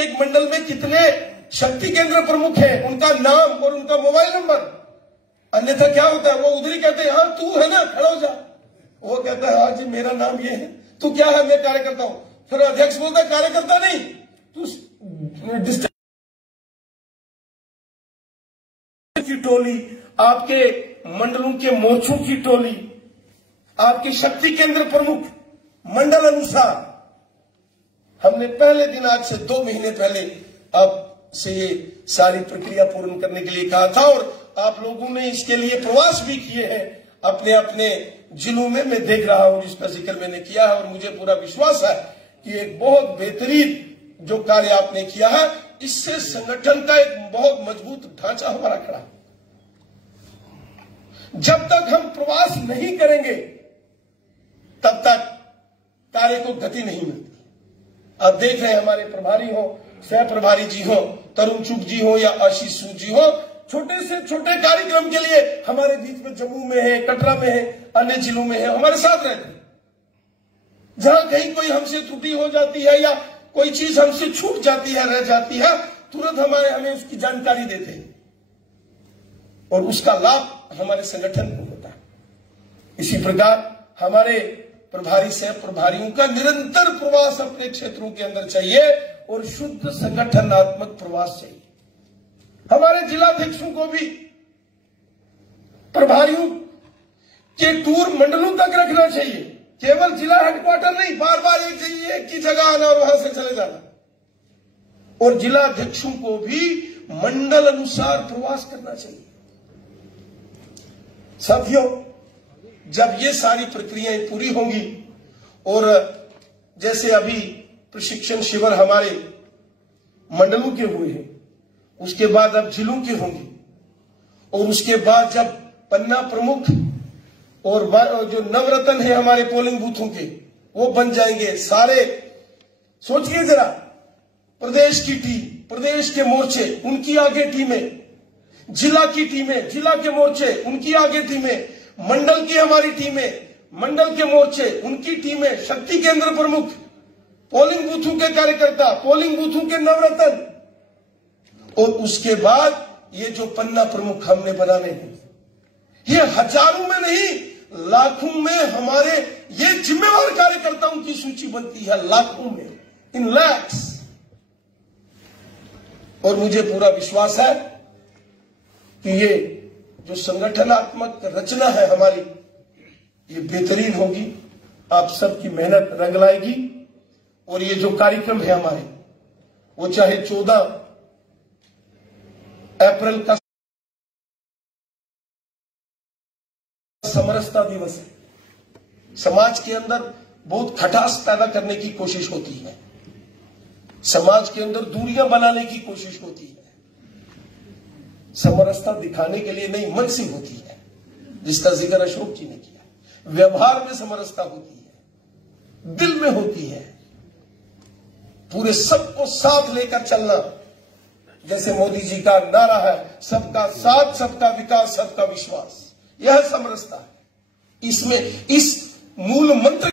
एक मंडल में कितने शक्ति केंद्र प्रमुख हैं, उनका नाम और उनका मोबाइल नंबर। अन्यथा क्या होता है, वो उधर ही कहते हैं हाँ तू है ना, खड़ा हो जा। वो कहता है हाँ जी मेरा नाम ये है। तू क्या है, मैं कार्यकर्ता हूं। फिर अध्यक्ष बोलता है कार्यकर्ता नहीं, तू की टोली, आपके मंडलों के मोर्चों की टोली, आपके शक्ति केंद्र प्रमुख मंडल अनुसार। हमने पहले दिन, आज से 2 महीने पहले अब से ये सारी प्रक्रिया पूर्ण करने के लिए कहा था, और आप लोगों ने इसके लिए प्रवास भी किए हैं अपने अपने जिलों में। मैं देख रहा हूं जिसका जिक्र मैंने किया है, और मुझे पूरा विश्वास है कि एक बहुत बेहतरीन जो कार्य आपने किया है, इससे संगठन का एक बहुत मजबूत ढांचा हमारा खड़ा है। जब तक हम प्रवास नहीं करेंगे तब तक कार्य को गति नहीं मिलती। आप देख रहे हैं हमारे प्रभारी हो, सह प्रभारी जी हो, तरुण चुग जी हो या आशीष सूद जी हो, छोटे से छोटे कार्यक्रम के लिए हमारे बीच में जम्मू में है, कटरा में है, अन्य जिलों में है, हमारे साथ रहते हैं। जहां कहीं कोई हमसे त्रुटि हो जाती है या कोई चीज हमसे छूट जाती है, रह जाती है, तुरंत हमें उसकी जानकारी देते हैं, और उसका लाभ हमारे संगठन को होता है। इसी प्रकार हमारे प्रभारी से प्रभारियों का निरंतर प्रवास अपने क्षेत्रों के अंदर चाहिए, और शुद्ध संगठनात्मक प्रवास चाहिए। हमारे जिलाध्यक्षों को भी प्रभारियों के टूर मंडलों तक रखना चाहिए, केवल जिला हेडक्वार्टर नहीं, बार बार एक की जगह आना और वहां से चले जाना। और जिलाध्यक्षों को भी मंडल अनुसार प्रवास करना चाहिए। साथियों, जब ये सारी प्रक्रियाएं पूरी होंगी, और जैसे अभी प्रशिक्षण शिविर हमारे मंडलों के हुए हैं, उसके बाद अब जिलों के होंगे, और उसके बाद जब पन्ना प्रमुख और जो नवरत्न है हमारे पोलिंग बूथों के, वो बन जाएंगे सारे। सोचिए जरा, प्रदेश की टीम, प्रदेश के मोर्चे, उनकी आगे टीमें, जिला की टीमें, जिला के मोर्चे, उनकी आगे टीमें, मंडल की हमारी टीमें, मंडल के मोर्चे, उनकी टीमें, शक्ति केंद्र प्रमुख, पोलिंग बूथों के कार्यकर्ता, पोलिंग बूथों के नवरत्न, और उसके बाद ये जो पन्ना प्रमुख हमने बनाने हैं, ये हजारों में नहीं लाखों में हमारे ये जिम्मेवार कार्यकर्ताओं की सूची बनती है, लाखों में, इन लैक्स। और मुझे पूरा विश्वास है कि ये जो संगठनात्मक रचना है हमारी, ये बेहतरीन होगी, आप सबकी मेहनत रंग लाएगी। और ये जो कार्यक्रम है हमारे, वो चाहे 14 अप्रैल का समरसता दिवस है, समाज के अंदर बहुत खटास पैदा करने की कोशिश होती है, समाज के अंदर दूरियां बनाने की कोशिश होती है। समरसता दिखाने के लिए नहीं, मन से होती है, जिसका जिक्र अशोक जी ने किया। व्यवहार में समरसता होती है, दिल में होती है, पूरे सबको साथ लेकर चलना। जैसे मोदी जी का नारा है, सबका साथ, सबका विकास, सबका विश्वास, यह समरसता है। इसमें इस मूल मंत्र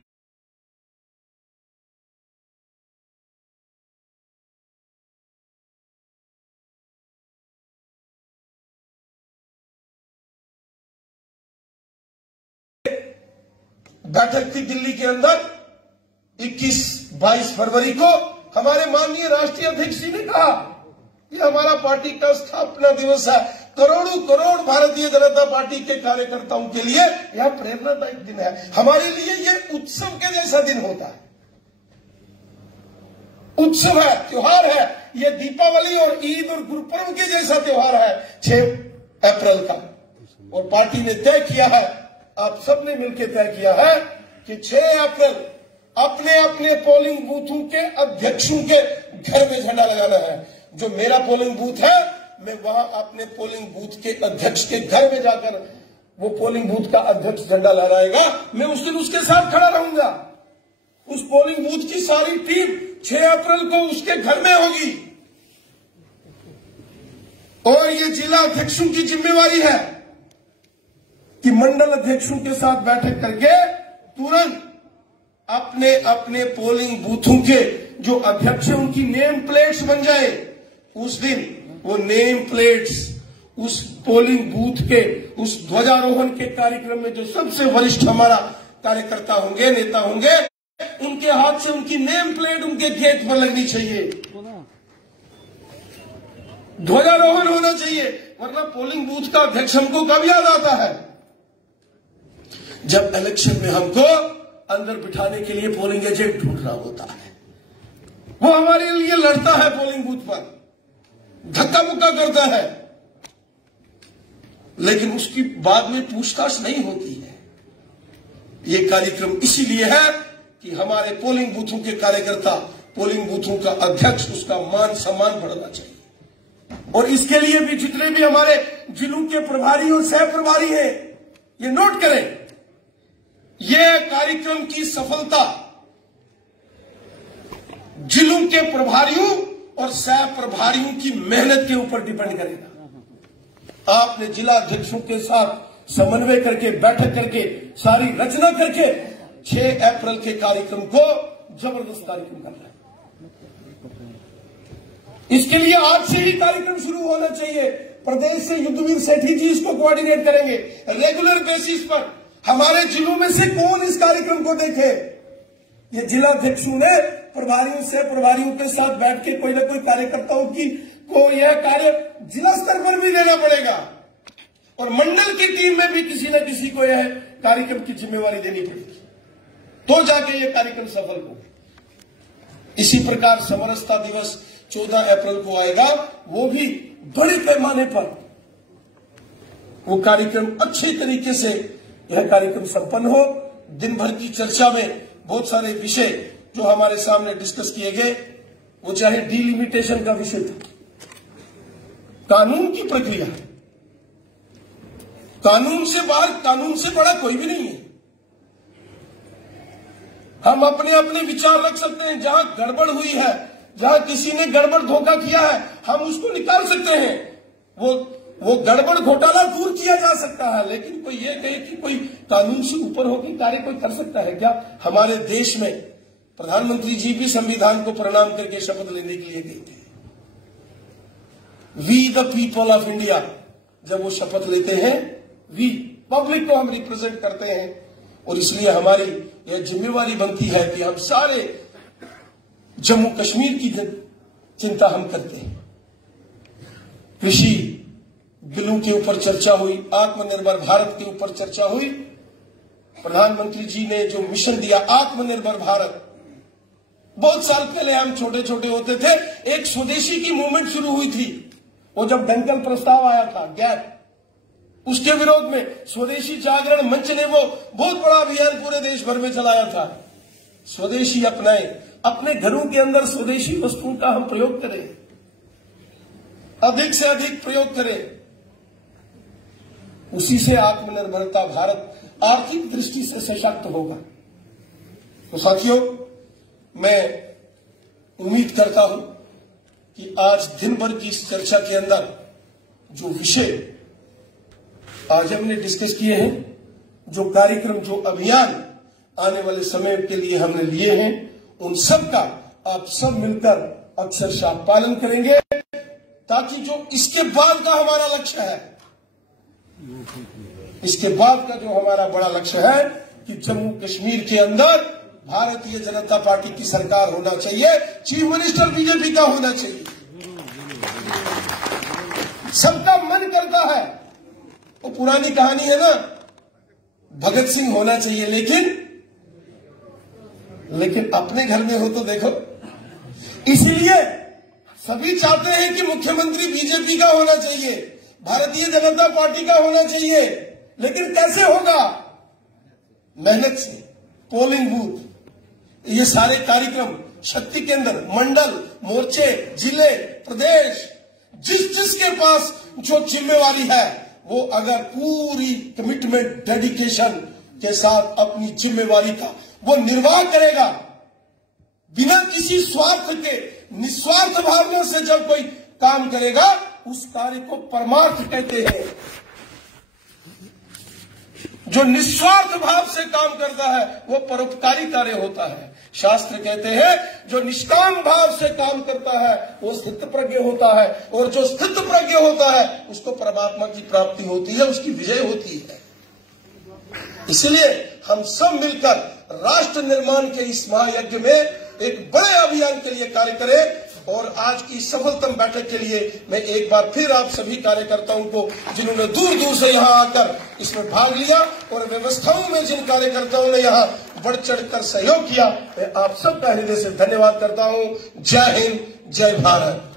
बैठक थी दिल्ली के अंदर 21-22 फरवरी को। हमारे माननीय राष्ट्रीय अध्यक्ष जी ने कहा, ये हमारा पार्टी का स्थापना दिवस है, करोड़ों करोड़ भारतीय जनता पार्टी के कार्यकर्ताओं के लिए यह प्रेरणादायक दिन है। हमारे लिए ये उत्सव के जैसा दिन होता है, उत्सव है, त्योहार है। ये दीपावली और ईद और गुरुपर्व के जैसा त्योहार है 6 अप्रैल का। और पार्टी ने तय किया है, आप सबने मिलकर तय किया है कि 6 अप्रैल अपने अपने पोलिंग बूथों के अध्यक्षों के घर में झंडा लगाना है। जो मेरा पोलिंग बूथ है, मैं वहां अपने पोलिंग बूथ के अध्यक्ष के घर में जाकर, वो पोलिंग बूथ का अध्यक्ष झंडा लहराएगा, मैं उस दिन उसके साथ खड़ा रहूंगा। उस पोलिंग बूथ की सारी टीम 6 अप्रैल को उसके घर में होगी। और ये जिला अध्यक्षों की जिम्मेवारी है कि मंडल अध्यक्षों के साथ बैठक करके तुरंत अपने अपने पोलिंग बूथों के जो अध्यक्ष है उनकी नेम प्लेट्स बन जाए, उस दिन वो नेम प्लेट्स उस पोलिंग बूथ के उस ध्वजारोहण के कार्यक्रम में जो सबसे वरिष्ठ हमारा कार्यकर्ता होंगे, नेता होंगे, उनके हाथ से उनकी नेम प्लेट उनके गेट पर लगनी चाहिए, ध्वजारोहण होना चाहिए। वरना पोलिंग बूथ का अध्यक्ष हमको कब याद आता है? जब इलेक्शन में हमको अंदर बिठाने के लिए पोलिंग एजेंट ढूंढना होता है। वो हमारे लिए लड़ता है पोलिंग बूथ पर, धक्का मुक्का करता है, लेकिन उसकी बाद में पूछताछ नहीं होती है। ये कार्यक्रम इसीलिए है कि हमारे पोलिंग बूथों के कार्यकर्ता, पोलिंग बूथों का अध्यक्ष, उसका मान सम्मान बढ़ना चाहिए। और इसके लिए भी जितने भी हमारे जिलों के प्रभारी और सह प्रभारी हैं, ये नोट करें, ये कार्यक्रम की सफलता जिलों के प्रभारियों और सह प्रभारियों की मेहनत के ऊपर डिपेंड करेगा। आपने जिला अध्यक्षों के साथ समन्वय करके, बैठक करके, सारी रचना करके 6 अप्रैल के कार्यक्रम को जबरदस्त कार्यक्रम करना है। इसके लिए आज से ही कार्यक्रम शुरू होना चाहिए। प्रदेश से युद्धवीर सेठी जी इसको कोऑर्डिनेट करेंगे। रेगुलर बेसिस पर हमारे जिलों में से कौन इस कार्यक्रम को देखे, ये जिला अध्यक्षों ने प्रभारियों से प्रभारियों के साथ बैठ के कोई ना कोई कार्यकर्ताओं की को यह कार्य जिला स्तर पर भी देना पड़ेगा और मंडल की टीम में भी किसी न किसी को यह कार्यक्रम की जिम्मेवारी देनी पड़ेगी, तो जाके यह कार्यक्रम सफल हो। इसी प्रकार समरसता दिवस 14 अप्रैल को आएगा, वो भी बड़े पैमाने पर वो कार्यक्रम अच्छे तरीके से यह कार्यक्रम संपन्न हो। दिन भर की चर्चा में बहुत सारे विषय जो हमारे सामने डिस्कस किए गए, वो चाहे डिलिमिटेशन का विषय था, कानून की प्रक्रिया, कानून से बाहर, कानून से बड़ा कोई भी नहीं है। हम अपने अपने विचार रख सकते हैं, जहां गड़बड़ हुई है, जहां किसी ने गड़बड़ धोखा किया है, हम उसको निकाल सकते हैं, वो गड़बड़ घोटाला दूर किया जा सकता है। लेकिन कोई ये कहे कि कोई कानून से ऊपर होकर कार्य कोई कर सकता है क्या? हमारे देश में प्रधानमंत्री जी भी संविधान को प्रणाम करके शपथ लेने के लिए गए थे। We the people of India, जब वो शपथ लेते हैं, वी पब्लिक को हम रिप्रेजेंट करते हैं, और इसलिए हमारी यह जिम्मेवारी बनती है कि हम सारे जम्मू कश्मीर की चिंता हम करते हैं। कृषि बिलों के ऊपर चर्चा हुई, आत्मनिर्भर भारत के ऊपर चर्चा हुई। प्रधानमंत्री जी ने जो मिशन दिया आत्मनिर्भर भारत, बहुत साल पहले हम छोटे छोटे होते थे, एक स्वदेशी की मूवमेंट शुरू हुई थी। वो जब दंगल प्रस्ताव आया था, गैप, उसके विरोध में स्वदेशी जागरण मंच ने वो बहुत बड़ा अभियान पूरे देश भर में चलाया था। स्वदेशी अपनाएं, अपने घरों के अंदर स्वदेशी वस्तुओं का हम प्रयोग करें, अधिक से अधिक प्रयोग करें। उसी से आत्मनिर्भरता भारत आर्थिक दृष्टि से सशक्त होगा। तो साथियों, मैं उम्मीद करता हूं कि आज दिन भर की इस चर्चा के अंदर जो विषय आज हमने डिस्कस किए हैं, जो कार्यक्रम, जो अभियान आने वाले समय के लिए हमने लिए हैं, उन सब का आप सब मिलकर अक्षरशः पालन करेंगे, ताकि जो इसके बाद का हमारा लक्ष्य है, इसके बाद का जो हमारा बड़ा लक्ष्य है कि जम्मू कश्मीर के अंदर भारतीय जनता पार्टी की सरकार होना चाहिए, चीफ मिनिस्टर बीजेपी का होना चाहिए। सबका मन करता है, वो पुरानी कहानी है ना, भगत सिंह होना चाहिए, लेकिन अपने घर में हो तो देखो। इसलिए सभी चाहते हैं कि मुख्यमंत्री बीजेपी का होना चाहिए, भारतीय जनता पार्टी का होना चाहिए, लेकिन कैसे होगा? मेहनत से, पोलिंग बूथ, ये सारे कार्यक्रम, शक्ति केंद्र, मंडल, मोर्चे, जिले, प्रदेश, जिस जिसके पास जो जिम्मेवारी है, वो अगर पूरी कमिटमेंट, डेडिकेशन के साथ अपनी जिम्मेवारी का वो निर्वाह करेगा, बिना किसी स्वार्थ के, निस्वार्थ भावना से जब कोई काम करेगा, उस कार्य को परमार्थ कहते हैं। जो निस्वार्थ भाव से काम करता है वो परोपकारी कार्य होता है। शास्त्र कहते हैं जो निष्काम भाव से काम करता है वो स्थित प्रज्ञ होता है, और जो स्थित प्रज्ञ होता है उसको परमात्मा की प्राप्ति होती है, उसकी विजय होती है। इसलिए हम सब मिलकर राष्ट्र निर्माण के इस महायज्ञ में एक बड़े अभियान के लिए कार्य करें। और आज की सफलतम बैठक के लिए मैं एक बार फिर आप सभी कार्यकर्ताओं को, जिन्होंने दूर दूर से यहाँ आकर इसमें भाग लिया, और व्यवस्थाओं में जिन कार्यकर्ताओं ने यहाँ बढ़ चढ़कर सहयोग किया, मैं आप सबका हृदय से धन्यवाद करता हूँ। जय हिंद, जय भारत।